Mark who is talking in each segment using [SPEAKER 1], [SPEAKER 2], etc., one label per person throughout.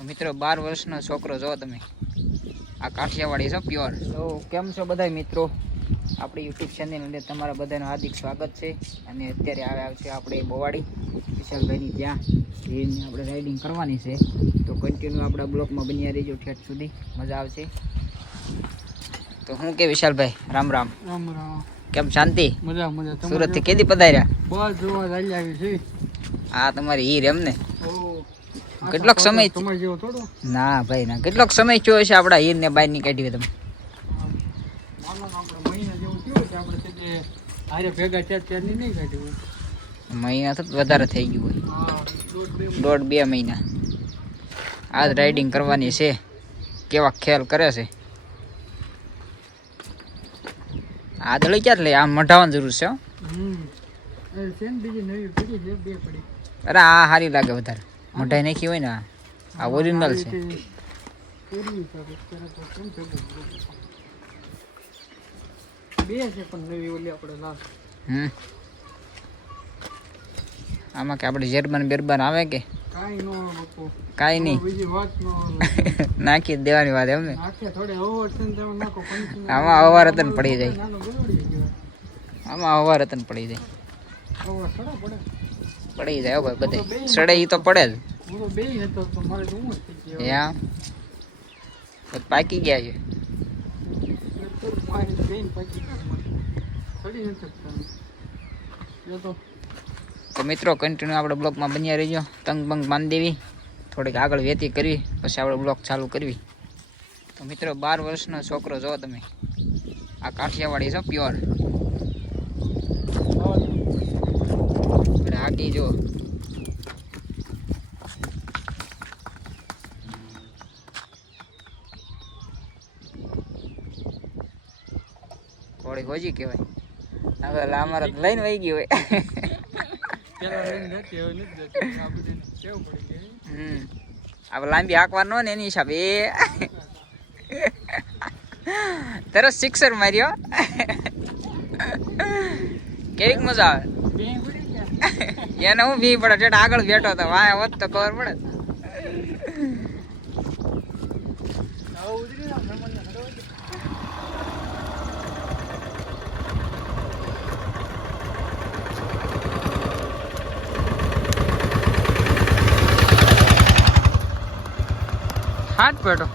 [SPEAKER 1] તો મિત્રો બાર વર્ષનો છોકરો જો તમે. આ કાઠિયાવાડી છો પ્યોર તો કેમ છો બધા મિત્રો? આપણી યુટ્યુબ ચેનલ અંદર તમારા બધાનું હાર્દિક સ્વાગત છે. અને અત્યારે આવ્યા છે આપણે બોવાડી વિશાલભાઈની ત્યાં. એને આપણે રાઇડિંગ કરવાની છે. તો કન્ટિન્યુ આપણા બ્લોકમાં બન્યા રહીજો ઠેઠ સુધી. મજા આવશે. તો હું કે વિશાલભાઈ? રામ રામ.
[SPEAKER 2] રામ રામ.
[SPEAKER 1] કેમ શાંતિ?
[SPEAKER 2] મજા મજા.
[SPEAKER 1] સુરતથી કેદી પધાર્યા?
[SPEAKER 2] બસ જોવા આવી છે.
[SPEAKER 1] હા તમારી હીર એમને.
[SPEAKER 2] ઓ
[SPEAKER 1] કેટલોક સમય ના ભાઈ ના. કેટલોક સમય થયો છે આપણા બહારની કાઢી તમે.
[SPEAKER 2] માનો ને મહિના તે હારે કાઢી હોય.
[SPEAKER 1] મહિના તો વધારે થઈ ગયું હોય.
[SPEAKER 2] દોઢ બે
[SPEAKER 1] મહિના. આજ રાઇડિંગ કરવાની છે. કેવા ખ્યાલ કરે છે. આદળી ક્યાં લે? આમ મઢાવાની જરૂર છે અરે આ સારી લાગે વધારે. મઢાઈ નાખી હોય ને, આ. ઓરિજિનલ છે. આમાં કે આપણે જર્મન બેરબાન આવે કે?
[SPEAKER 2] કાંઈ
[SPEAKER 1] નહીં. નાખી દેવાની વાત એમ આમાં અવાર રતન પડી જાય. આમાં અવાર રતન પડી જાય.
[SPEAKER 2] પડે
[SPEAKER 1] જાય ભાઈ બધે. સડે ઈ તો પડે જ. યા. પાકી ગયા છે.
[SPEAKER 2] તો
[SPEAKER 1] મિત્રો કન્ટિન્યુ આપણે બ્લોકમાં બન્યા રહીજો. તંગ બંગ બાંધી દેવી થોડીક આગળ વેતી કરવી. પછી આપણે બ્લોક ચાલુ કરવી. તો મિત્રો, બાર વર્ષનો છોકરો જો તમે. આ કાઠિયાવાડી છો પ્યોર આગી જો. થોડી હોજી કહેવાય. હવે અમારે તો લઈને વહી ગઈ હમ. હવે લાંબી હાંકવા નો ને એની હિસાબે. તરત સિક્સર માર્યો. કેવીક મજા આવે?
[SPEAKER 2] ગયા
[SPEAKER 1] એને હું ભી પડે ઠેઠ આગળ બેઠો તો વાય હોત તો ખબર પડે
[SPEAKER 2] હવે ઉતરી જાવ મહેમાનને ખબર છે?
[SPEAKER 1] હાથ બેઠો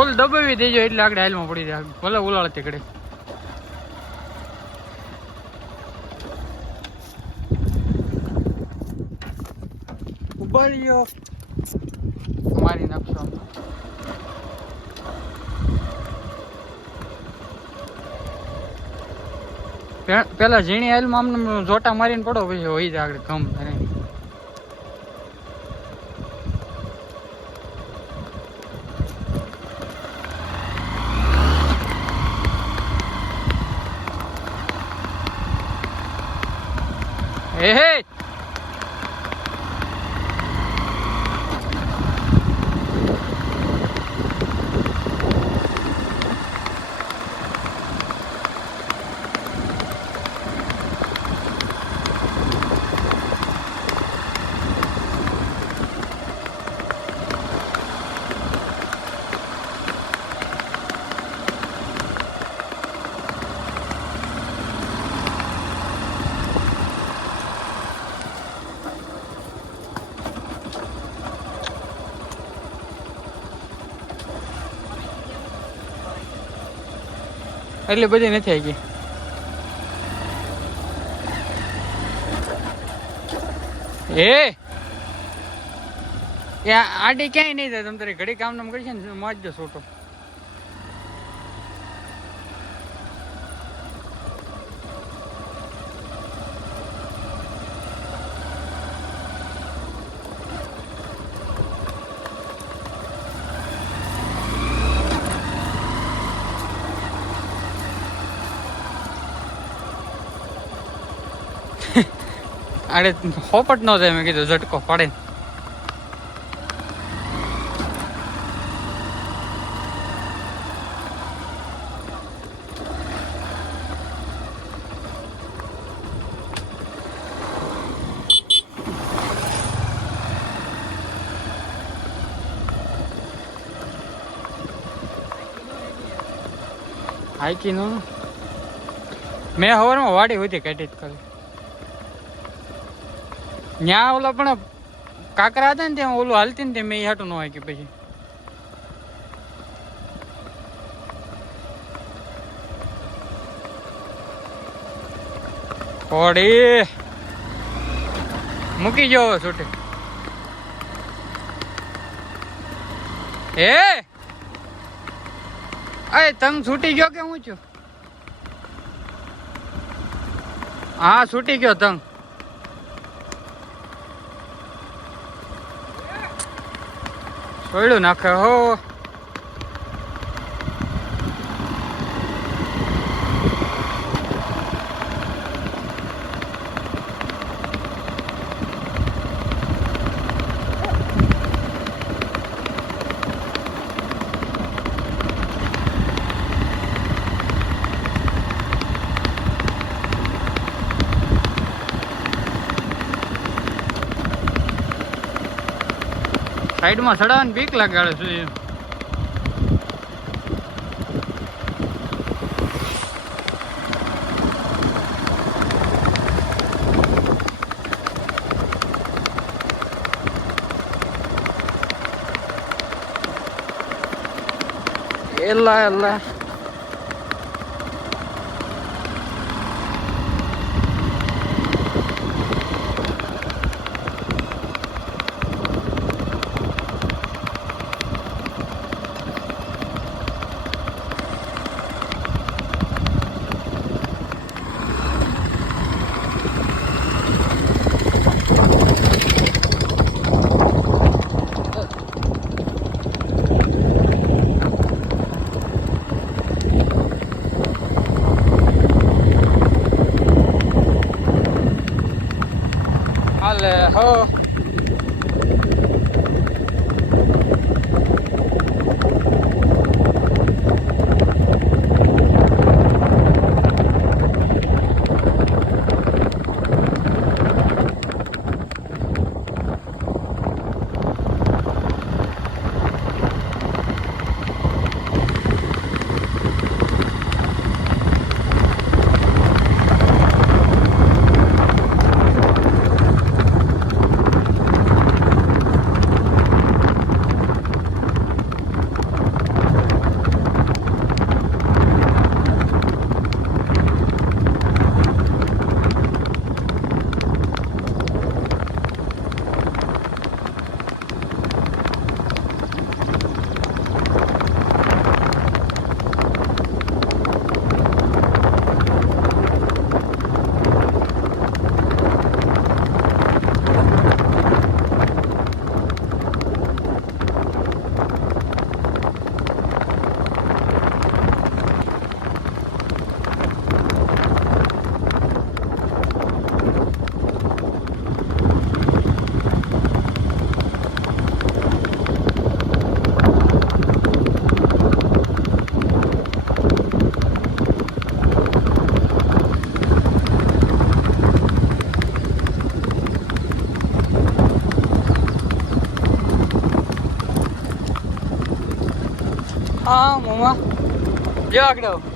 [SPEAKER 2] ફૂલ દબાવી દેજો એટલે આગળ હાલમાં પડી જાય. ભલે ઉલાળ તીકડે. ઉબાડ્યો મારી નાખશો. પેલા ઝીણી હાલમાં આમ જોટા મારીને પડો પછી હોય જાય આગળ ગમ એ હે. એટલે બધી નથી આવી ગઈ. એ આડી ક્યાંય નહીં થાય, તમે તારે ઘડી કામ નામ કરી છે ને, મારજો છોટો. અરે, હોપટ ન થાય મેં કીધું, ઝટકો પડે. હાઈકી નું મેં હવારમાં વાડી સુધી કાઢી કરી ત્યાં ઓલા પણ કાકરા હતા ને ત્યાં ઓલું હાલતી ને ત્યાં મેં હાટું ન હાકી પછી. કોડી મૂકી જાવ છૂટે. એ અરે તંગ છૂટી ગયો કે હું છું? હા, છૂટી ગયો તંગ છોડ્યું નાખે હો. સાઈડમાં સડાવાની બીક લગાડે છે એ. એલા હા મમ્મા જો આગળ.